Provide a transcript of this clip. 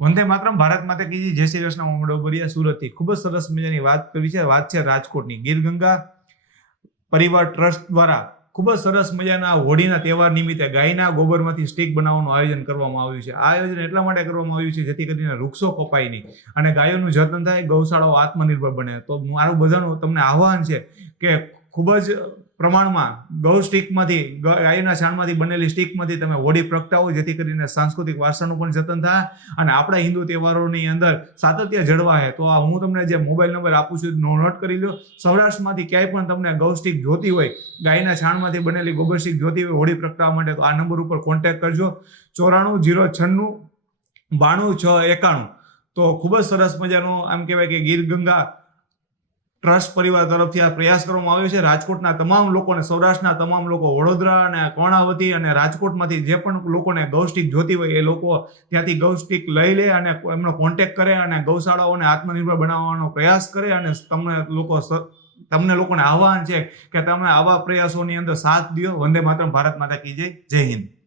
વંદે માતરમ, ભારત માતા કી જય. જય શ્રી કૃષ્ણ. હું ડોબરિયા સુરતથી ખૂબ જ સરસ મજાની વાત કરવી છે. વાત છે રાજકોટની. ગીર ગંગા પરિવાર ટ્રસ્ટ દ્વારા ખૂબ જ સરસ મજાના હોળીના તહેવાર નિમિત્તે ગાયના ગોબરમાંથી સ્ટીક બનાવવાનું આયોજન કરવામાં આવ્યું છે. આ આયોજન એટલા માટે કરવામાં આવ્યું છે જેથી કરીને વૃક્ષો કપાય નહીં અને ગાયોનું જતન થાય, ગૌશાળાઓ આત્મનિર્ભર બને. તો મારું બધાનું તમને આહ્વાન છે કે ખૂબ જ પ્રમાણમાં ગૌ સ્ટીકમાંથી, ગાયના છાણમાંથી બનેલી સ્ટીકમાંથી તમે હોળી પ્રગટાવો, જેથી કરીને સાંસ્કૃતિક વારસાનું પણ જતન થાય અને આપણા હિન્દુ તહેવારોની અંદર સાતત્ય જળવાય. તો આ હું તમને જે મોબાઈલ નંબર આપું છું નોટ કરી લો. સૌરાષ્ટ્રમાંથી ક્યાંય પણ તમને ગૌ સ્ટીક જોતી હોય, ગાયના છાણમાંથી બનેલી ગોબર સ્ટીક જોતી હોય હોળી પ્રગટાવવા માટે, તો આ નંબર ઉપર કોન્ટેક્ટ કરજો. 94 096 92 6 91. તો ખૂબ જ સરસ મજાનો આમ કહેવાય કે ગીર ગંગા ટ્રસ્ટ પરિવાર તરફથી આ પ્રયાસ કરવામાં આવ્યો છે. રાજકોટના તમામ લોકોને, સૌરાષ્ટ્રના તમામ લોકો, વડોદરા અને કર્ણાવતી અને રાજકોટમાંથી જે પણ લોકોને ગૌસ્ટિક જોતી હોય એ લોકો ત્યાંથી ગૌસ્ટિક લઈ લે અને એમનો કોન્ટેક્ટ કરે અને ગૌશાળાઓને આત્મનિર્ભર બનાવવાનો પ્રયાસ કરે. અને તમને લોકોને આહ્વાન છે કે તમે આવા પ્રયાસોની અંદર સાથ દો. વંદે માતરમ. ભારત માતા કી જય. જય હિન્દ.